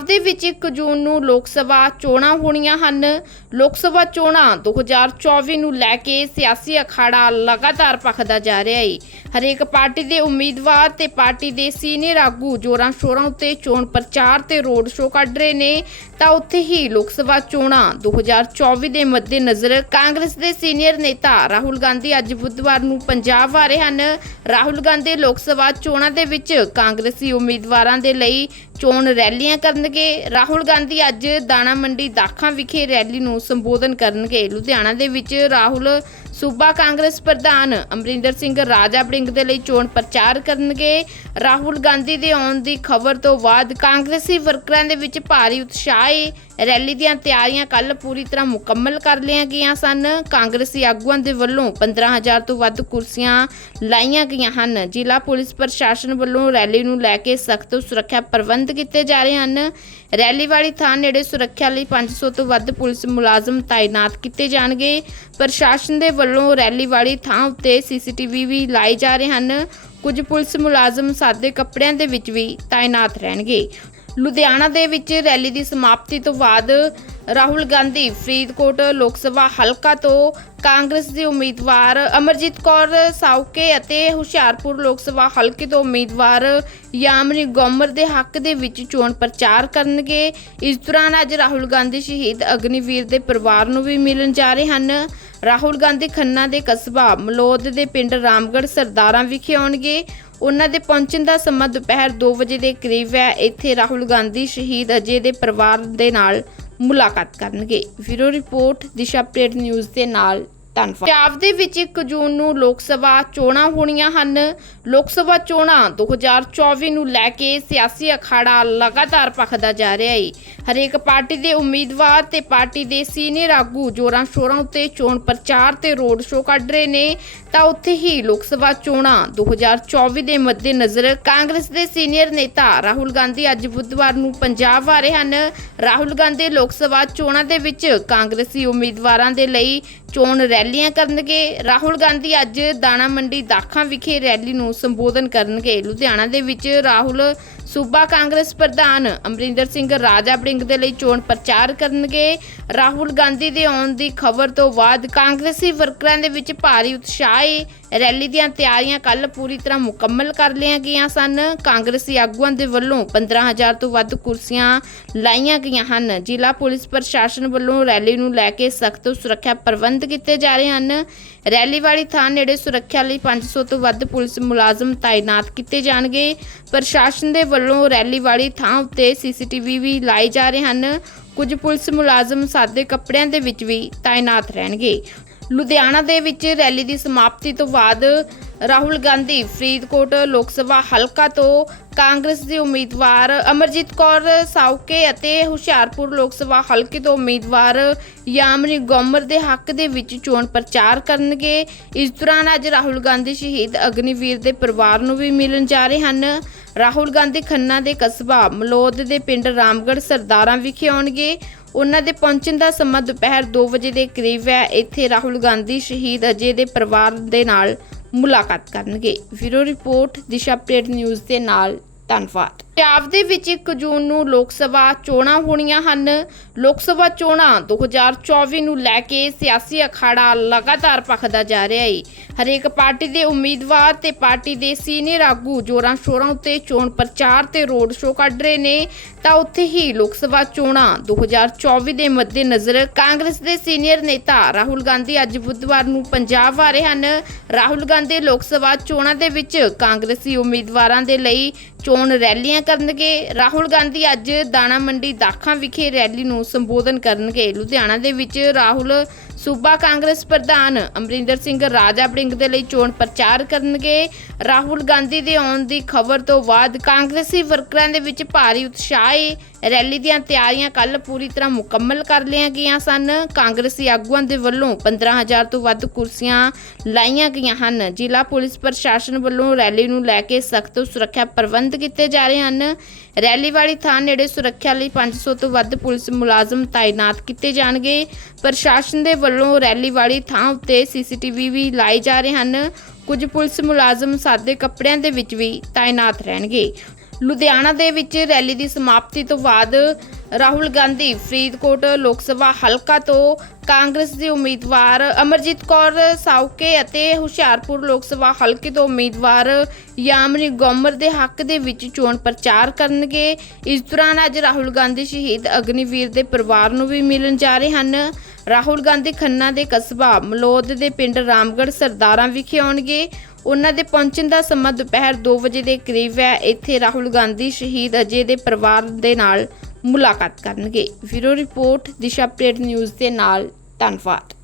ਪੰਜਾਬ ਦੇ ਵਿੱਚ 1 ਜੂਨ ਨੂੰ ਲੋਕ ਸਭਾ ਚੋਣਾਂ ਹੋਣੀਆਂ ਹਨ। ਲੋਕ ਸਭਾ ਚੋਣਾਂ 2024 ਨੂੰ ਲੈ ਕੇ ਸਿਆਸੀ ਅਖਾੜਾ ਲਗਾਤਾਰ ਭਖਦਾ ਜਾ ਰਿਹਾ ਹੈ ਹਰੇਕ ਪਾਰਟੀ ਦੇ ਉਮੀਦਵਾਰ ਤੇ ਪਾਰਟੀ ਦੇ ਸੀਨੀਅਰ ਆਗੂ ਜੋਰਾਂ ਸ਼ੋਰਾਂ ਉੱਤੇ ਚੋਣ ਪ੍ਰਚਾਰ ਤੇ ਰੋਡ ਸ਼ੋਅ ਕੱਢ ਰਹੇ ਨੇ। ਤਾਂ ਉੱਥੇ ਹੀ ਲੋਕ ਸਭਾ ਚੋਣਾਂ 2024 ਦੇ ਮੱਦੇਨਜ਼ਰ ਕਾਂਗਰਸ ਦੇ ਸੀਨੀਅਰ ਨੇਤਾ ਰਾਹੁਲ ਗਾਂਧੀ ਅੱਜ ਬੁੱਧਵਾਰ ਨੂੰ ਪੰਜਾਬ ਆ ਰਹੇ ਹਨ। ਰਾਹੁਲ ਗਾਂਧੀ ਲੋਕ ਸਭਾ ਚੋਣਾਂ ਦੇ ਵਿੱਚ ਕਾਂਗਰਸੀ ਉਮੀਦਵਾਰਾਂ ਦੇ ਲਈ ਚੋਣ ਰੈਲੀਆਂ ਕਰਨਗੇ। ਰਾਹੁਲ ਗਾਂਧੀ ਅੱਜ ਦਾਣਾ ਮੰਡੀ ਦਾਖਾਂ ਵਿਖੇ ਰੈਲੀ ਨੂੰ ਸੰਬੋਧਨ ਕਰਨਗੇ। ਲੁਧਿਆਣਾ ਦੇ ਵਿੱਚ ਰਾਹੁਲ ਸੂਬਾ ਕਾਂਗਰਸ ਪ੍ਰਧਾਨ ਅਮਰਿੰਦਰ ਸਿੰਘ ਰਾਜਾ ਬੜਿੰਗ ਦੇ ਲਈ ਚੋਣ ਪ੍ਰਚਾਰ ਕਰਨਗੇ। ਰਾਹੁਲ ਗਾਂਧੀ ਦੇ ਆਉਣ ਦੀ ਖਬਰ ਤੋਂ ਬਾਅਦ ਕਾਂਗਰਸੀ ਵਰਕਰਾਂ ਦੇ ਵਿੱਚ ਭਾਰੀ ਉਤਸ਼ਾਹ ਹੈ ਰੈਲੀ ਦੀਆਂ ਤਿਆਰੀਆਂ ਕੱਲ ਪੂਰੀ ਤਰ੍ਹਾਂ ਮੁਕੰਮਲ ਕਰ ਲਈਆਂ ਗਈਆਂ ਸਨ। ਕਾਂਗਰਸੀ ਆਗੂਆਂ ਦੇ ਵੱਲੋਂ 15000 ਤੋਂ ਵੱਧ ਕੁਰਸੀਆਂ ਲਾਈਆਂ ਗਈਆਂ ਹਨ। ਜ਼ਿਲ੍ਹਾ ਪੁਲਿਸ ਪ੍ਰਸ਼ਾਸਨ ਵੱਲੋਂ ਰੈਲੀ ਨੂੰ ਲੈ ਕੇ ਸਖਤ ਸੁਰੱਖਿਆ ਪ੍ਰਬੰਧ ਕੀਤੇ ਜਾ ਰਹੇ ਹਨ। ਰੈਲੀ ਵਾਲੀ ਥਾਂ ਨੇੜੇ ਸੁਰੱਖਿਆ ਲਈ 500 ਤੋਂ ਵੱਧ ਪੁਲਿਸ ਮੁਲਾਜ਼ਮ ਤਾਇਨਾਤ ਕੀਤੇ ਜਾਣਗੇ। ਪ੍ਰਸ਼ਾਸਨ ਦੇ ਵੱਲੋਂ ਰੈਲੀ ਵਾਲੀ ਥਾਂ ਉੱਤੇ ਸੀਸੀਟੀਵੀ ਵੀ ਲਾਏ ਜਾ ਰਹੇ ਹਨ। ਕੁਝ ਪੁਲਿਸ ਮੁਲਾਜ਼ਮ ਸਾਦੇ ਕੱਪੜਿਆਂ ਦੇ ਵਿੱਚ ਵੀ ਤਾਇਨਾਤ ਰਹਿਣਗੇ। ਲੁਧਿਆਣਾ ਦੇ ਵਿੱਚ ਰੈਲੀ ਦੀ ਸਮਾਪਤੀ ਤੋਂ ਬਾਅਦ ਰਾਹੁਲ ਗਾਂਧੀ ਫਰੀਦਕੋਟ ਲੋਕ ਸਭਾ ਹਲਕਾ ਤੋਂ ਕਾਂਗਰਸ ਦੇ ਉਮੀਦਵਾਰ ਅਮਰਜੀਤ ਕੌਰ ਸਾਊਕੇ ਅਤੇ ਹੁਸ਼ਿਆਰਪੁਰ ਲੋਕ ਸਭਾ ਹਲਕੇ ਤੋਂ ਉਮੀਦਵਾਰ ਯਾਮਨੀ ਗੋਮਰ ਦੇ ਹੱਕ ਦੇ ਵਿੱਚ ਚੋਣ ਪ੍ਰਚਾਰ ਕਰਨਗੇ। ਇਸ ਦੌਰਾਨ ਅੱਜ ਰਾਹੁਲ ਗਾਂਧੀ ਸ਼ਹੀਦ ਅਗਨੀਵੀਰ ਦੇ ਪਰਿਵਾਰ ਨੂੰ ਵੀ ਮਿਲਣ ਜਾ ਰਹੇ ਹਨ। ਰਾਹੁਲ ਗਾਂਧੀ ਖੰਨਾ ਦੇ ਕਸਬਾ ਮਲੋਦ ਦੇ ਪਿੰਡ ਰਾਮਗੜ੍ਹ ਸਰਦਾਰਾਂ ਵਿਖੇ ਆਉਣਗੇ। ਉਹਨਾਂ ਦੇ ਪਹੁੰਚਣ ਦਾ ਸਮਾਂ ਦੁਪਹਿਰ 2 ਵਜੇ ਦੇ ਕਰੀਬ ਹੈ। ਇੱਥੇ ਰਾਹੁਲ ਗਾਂਧੀ ਸ਼ਹੀਦ ਅਜੇ ਦੇ ਪਰਿਵਾਰ ਦੇ ਨਾਲ ਮੁਲਾਕਾਤ ਕਰਨਗੇ। ਵੀਰੋ ਰਿਪੋਰਟ, ਦਿਸ਼ਾ ਅਪਡੇਟ ਨਿਊਜ਼ ਦੇ ਨਾਲ ਧੰਨਵਾਦ। ਪੰਜਾਬ ਦੇ ਵਿੱਚ 1 ਜੂਨ ਨੂੰ ਲੋਕ ਸਭਾ ਚੋਣਾਂ ਹੋਣੀਆਂ ਹਨ। ਲੋਕ ਸਭਾ ਚੋਣਾਂ 2024 ਨੂੰ ਲੈ ਕੇ ਸਿਆਸੀ ਅਖਾੜਾ ਲਗਾਤਾਰ ਭਖਦਾ ਜਾ ਰਿਹਾ ਹੈ ਹਰੇਕ ਪਾਰਟੀ ਦੇ ਉਮੀਦਵਾਰ ਤੇ ਪਾਰਟੀ ਦੇ ਸੀਨੀਅਰ ਆਗੂ ਜੋਰਾਂ ਸ਼ੋਰਾਂ ਉੱਤੇ ਚੋਣ ਪ੍ਰਚਾਰ ਤੇ ਰੋਡ ਸ਼ੋਅ ਕੱਢ ਰਹੇ ਨੇ। ਤਾਂ ਉੱਥੇ ਹੀ ਲੋਕ ਸਭਾ ਚੋਣਾਂ 2024 ਦੇ ਮੱਦੇਨਜ਼ਰ ਕਾਂਗਰਸ ਦੇ ਸੀਨੀਅਰ ਨੇਤਾ ਰਾਹੁਲ ਗਾਂਧੀ ਅੱਜ ਬੁੱਧਵਾਰ ਨੂੰ ਪੰਜਾਬ ਆ ਰਹੇ ਹਨ। ਰਾਹੁਲ ਗਾਂਧੀ ਲੋਕ ਸਭਾ ਚੋਣਾਂ ਦੇ ਵਿੱਚ ਕਾਂਗਰਸੀ ਉਮੀਦਵਾਰਾਂ ਦੇ ਲਈ ਚੋਣ ਰੈਲੀਆਂ ਕਰਨਗੇ। ਰਾਹੁਲ ਗਾਂਧੀ ਅੱਜ ਦਾਣਾ ਮੰਡੀ ਦਾਖਾਂ ਵਿਖੇ ਰੈਲੀ ਨੂੰ ਸੰਬੋਧਨ ਕਰਨਗੇ। ਲੁਧਿਆਣਾ ਦੇ ਵਿੱਚ ਰਾਹੁਲ ਸੂਬਾ ਕਾਂਗਰਸ ਪ੍ਰਧਾਨ ਅਮਰਿੰਦਰ ਸਿੰਘ ਰਾਜਾ ਬੜਿੰਗ ਦੇ ਲਈ ਚੋਣ ਪ੍ਰਚਾਰ ਕਰਨਗੇ। ਰਾਹੁਲ ਗਾਂਧੀ ਦੇ ਆਉਣ ਦੀ ਖਬਰ ਤੋਂ ਬਾਅਦ ਕਾਂਗਰਸੀ ਵਰਕਰਾਂ ਦੇ ਵਿੱਚ ਭਾਰੀ ਉਤਸ਼ਾਹ ਹੈ ਰੈਲੀ ਦੀਆਂ ਤਿਆਰੀਆਂ ਕੱਲ ਪੂਰੀ ਤਰ੍ਹਾਂ ਮੁਕੰਮਲ ਕਰ ਲਈਆਂ ਗਈਆਂ ਸਨ। ਕਾਂਗਰਸੀ ਆਗੂਆਂ ਦੇ ਵੱਲੋਂ 15000 ਤੋਂ ਵੱਧ ਕੁਰਸੀਆਂ ਲਾਈਆਂ ਗਈਆਂ ਹਨ। ਜ਼ਿਲ੍ਹਾ ਪੁਲਿਸ ਪ੍ਰਸ਼ਾਸਨ ਵੱਲੋਂ ਰੈਲੀ ਨੂੰ ਲੈ ਕੇ ਸਖਤ ਸੁਰੱਖਿਆ ਪ੍ਰਬੰਧ ਕੀਤੇ ਜਾ ਰਹੇ ਹਨ। ਰੈਲੀ ਵਾਲੀ ਥਾਂ ਨੇੜੇ ਸੁਰੱਖਿਆ ਲਈ 500 ਤੋਂ ਵੱਧ ਪੁਲਿਸ ਮੁਲਾਜ਼ਮ ਤਾਇਨਾਤ ਕੀਤੇ ਜਾਣਗੇ। ਪ੍ਰਸ਼ਾਸਨ ਦੇ ਵੱਲੋਂ ਰੈਲੀ ਵਾਲੀ ਥਾਂ ਉੱਤੇ ਸੀਸੀਟੀਵੀ ਵੀ ਲਾਏ ਜਾ ਰਹੇ ਹਨ। ਕੁਝ ਪੁਲਿਸ ਮੁਲਾਜ਼ਮ ਸਾਦੇ ਕੱਪੜਿਆਂ ਦੇ ਵਿੱਚ ਵੀ ਤਾਇਨਾਤ ਰਹਿਣਗੇ। ਲੁਧਿਆਣਾ ਦੇ ਵਿੱਚ ਰੈਲੀ ਦੀ ਸਮਾਪਤੀ ਤੋਂ ਬਾਅਦ ਰਾਹੁਲ ਗਾਂਧੀ ਫਰੀਦਕੋਟ ਲੋਕ ਸਭਾ ਹਲਕਾ ਤੋਂ ਕਾਂਗਰਸ ਦੇ ਉਮੀਦਵਾਰ ਅਮਰਜੀਤ ਕੌਰ ਸਾਊਕੇ ਅਤੇ ਹੁਸ਼ਿਆਰਪੁਰ ਲੋਕ ਸਭਾ ਹਲਕੇ ਤੋਂ ਉਮੀਦਵਾਰ ਯਾਮਨੀ ਗੋਮਰ ਦੇ ਹੱਕ ਦੇ ਵਿੱਚ ਚੋਣ ਪ੍ਰਚਾਰ ਕਰਨਗੇ। ਇਸ ਦੌਰਾਨ ਅੱਜ ਰਾਹੁਲ ਗਾਂਧੀ ਸ਼ਹੀਦ ਅਗਨੀਵੀਰ ਦੇ ਪਰਿਵਾਰ ਨੂੰ ਵੀ ਮਿਲਣ ਜਾ ਰਹੇ ਹਨ। ਰਾਹੁਲ ਗਾਂਧੀ ਖੰਨਾ ਦੇ ਕਸਬਾ ਮਲੋਦ ਦੇ ਪਿੰਡ ਰਾਮਗੜ੍ਹ ਸਰਦਾਰਾਂ ਵਿਖੇ ਆਉਣਗੇ। ਉਹਨਾਂ ਦੇ ਪਹੁੰਚਣ ਦਾ ਸਮਾਂ ਦੁਪਹਿਰ 2 ਵਜੇ ਦੇ ਕਰੀਬ ਹੈ। ਇੱਥੇ ਰਾਹੁਲ ਗਾਂਧੀ ਸ਼ਹੀਦ ਅਜੇ ਦੇ ਪਰਿਵਾਰ ਦੇ ਨਾਲ ਮੁਲਾਕਾਤ ਕਰਨਗੇ। ਵੀਰੋ ਰਿਪੋਰਟ, ਦਿਸ਼ਾ ਅਪਡੇਟ ਨਿਊਜ਼ ਦੇ ਨਾਲ। ਧੰਨਵਾਦ। ਪੰਜਾਬ ਦੇ ਵਿੱਚ 1 ਜੂਨ ਨੂੰ ਲੋਕ ਸਭਾ ਚੋਣਾਂ ਹੋਣੀਆਂ ਹਨ। ਲੋਕ ਸਭਾ ਚੋਣਾਂ 2024 ਨੂੰ ਲੈ ਕੇ ਸਿਆਸੀ ਅਖਾੜਾ ਲਗਾਤਾਰ ਭਖਦਾ ਜਾ ਰਿਹਾ ਹੈ ਹਰੇਕ ਪਾਰਟੀ ਦੇ ਉਮੀਦਵਾਰ ਤੇ ਪਾਰਟੀ ਦੇ ਸੀਨੀਅਰ ਆਗੂ ਜੋਰਾਂ ਸ਼ੋਰਾਂ ਉੱਤੇ ਚੋਣ ਪ੍ਰਚਾਰ ਤੇ ਰੋਡ ਸ਼ੋਅ ਕੱਢ ਰਹੇ ਨੇ। ਤਾਂ ਉੱਥੇ ਹੀ ਲੋਕ ਸਭਾ ਚੋਣਾਂ 2024 ਦੇ ਮੱਦੇਨਜ਼ਰ ਕਾਂਗਰਸ ਦੇ ਸੀਨੀਅਰ ਨੇਤਾ ਰਾਹੁਲ ਗਾਂਧੀ ਅੱਜ ਬੁੱਧਵਾਰ ਨੂੰ ਪੰਜਾਬ ਆ ਰਹੇ ਹਨ। ਰਾਹੁਲ ਗਾਂਧੀ ਲੋਕ ਸਭਾ ਚੋਣਾਂ ਦੇ ਵਿੱਚ ਕਾਂਗਰਸੀ ਉਮੀਦਵਾਰਾਂ ਦੇ ਲਈ ਚੋਣ ਰੈਲੀਆਂ ਕਰਨਗੇ। ਰਾਹੁਲ ਗਾਂਧੀ ਅੱਜ ਦਾਣਾ ਮੰਡੀ ਦਾਖਾਂ ਵਿਖੇ ਰੈਲੀ ਨੂੰ ਸੰਬੋਧਨ ਕਰਨਗੇ। ਲੁਧਿਆਣਾ ਦੇ ਵਿੱਚ ਰਾਹੁਲ ਸੂਬਾ ਕਾਂਗਰਸ ਪ੍ਰਧਾਨ ਅਮਰਿੰਦਰ ਸਿੰਘ ਰਾਜਾ ਬੜਿੰਗ ਦੇ ਲਈ ਚੋਣ ਪ੍ਰਚਾਰ ਕਰਨਗੇ। ਰਾਹੁਲ ਗਾਂਧੀ ਦੇ ਆਉਣ ਦੀ ਖਬਰ ਤੋਂ ਬਾਅਦ ਕਾਂਗਰਸੀ ਵਰਕਰਾਂ ਦੇ ਵਿੱਚ ਭਾਰੀ ਉਤਸ਼ਾਹ ਹੈ ਰੈਲੀ ਦੀਆਂ ਤਿਆਰੀਆਂ ਕੱਲ ਪੂਰੀ ਤਰ੍ਹਾਂ ਮੁਕੰਮਲ ਕਰ ਲਈਆਂ ਗਈਆਂ ਸਨ। ਕਾਂਗਰਸੀ ਆਗੂਆਂ ਦੇ ਵੱਲੋਂ 15000 ਤੋਂ ਵੱਧ ਕੁਰਸੀਆਂ ਲਾਈਆਂ ਗਈਆਂ ਹਨ। ਜ਼ਿਲ੍ਹਾ ਪੁਲਿਸ ਪ੍ਰਸ਼ਾਸਨ ਵੱਲੋਂ ਰੈਲੀ ਨੂੰ ਲੈ ਕੇ ਸਖਤ ਸੁਰੱਖਿਆ ਪ੍ਰਬੰਧ ਕੀਤੇ ਜਾ ਰਹੇ ਹਨ। ਰੈਲੀ ਵਾਲੀ ਥਾਂ ਨੇੜੇ ਸੁਰੱਖਿਆ ਲਈ 500 ਤੋਂ ਵੱਧ ਪੁਲਿਸ ਮੁਲਾਜ਼ਮ ਤਾਇਨਾਤ ਕੀਤੇ ਜਾਣਗੇ। ਪ੍ਰਸ਼ਾਸਨ ਦੇ ਵੱਲੋਂ ਰੈਲੀ ਵਾਲੀ ਥਾਂ ਉੱਤੇ ਸੀਸੀਟੀਵੀ ਵੀ ਲਾਏ ਜਾ ਰਹੇ ਹਨ। ਕੁਝ ਪੁਲਿਸ ਮੁਲਾਜ਼ਮ ਸਾਦੇ ਕੱਪੜਿਆਂ ਦੇ ਵਿੱਚ ਵੀ ਤਾਇਨਾਤ ਰਹਿਣਗੇ। ਲੁਧਿਆਣਾ ਦੇ ਵਿੱਚ ਰੈਲੀ ਦੀ ਸਮਾਪਤੀ ਤੋਂ ਬਾਅਦ ਰਾਹੁਲ ਗਾਂਧੀ ਫਰੀਦਕੋਟ ਲੋਕ ਸਭਾ ਹਲਕਾ ਤੋਂ ਕਾਂਗਰਸ ਦੇ ਉਮੀਦਵਾਰ ਅਮਰਜੀਤ ਕੌਰ ਸਾਊਕੇ ਅਤੇ ਹੁਸ਼ਿਆਰਪੁਰ ਲੋਕ ਸਭਾ ਹਲਕੇ ਤੋਂ ਉਮੀਦਵਾਰ ਯਾਮਨੀ ਗੋਮਰ ਦੇ ਹੱਕ ਦੇ ਵਿੱਚ ਚੋਣ ਪ੍ਰਚਾਰ ਕਰਨਗੇ। ਇਸ ਦੌਰਾਨ ਅੱਜ ਰਾਹੁਲ ਗਾਂਧੀ ਸ਼ਹੀਦ ਅਗਨੀਵੀਰ ਦੇ ਪਰਿਵਾਰ ਨੂੰ ਵੀ ਮਿਲਣ ਜਾ ਰਹੇ ਹਨ। ਰਾਹੁਲ ਗਾਂਧੀ ਖੰਨਾ ਦੇ ਕਸਬਾ ਮਲੋਦ ਦੇ ਪਿੰਡ ਰਾਮਗੜ੍ਹ ਸਰਦਾਰਾਂ ਵਿਖੇ ਆਉਣਗੇ। ਉਹਨਾਂ ਦੇ ਪਹੁੰਚਣ ਦਾ ਸਮਾਂ ਦੁਪਹਿਰ 2 ਵਜੇ ਦੇ ਕਰੀਬ ਹੈ। ਇੱਥੇ ਰਾਹੁਲ ਗਾਂਧੀ ਸ਼ਹੀਦ ਅਜੇ ਦੇ ਪਰਿਵਾਰ ਦੇ ਨਾਲ ਮੁਲਾਕਾਤ ਕਰਨਗੇ। ਵੀਰੋ ਰਿਪੋਰਟ, ਦਿਸ਼ਾ ਅਪਡੇਟ ਨਿਊਜ਼ ਦੇ ਨਾਲ, ਧੰਨਵਾਦ।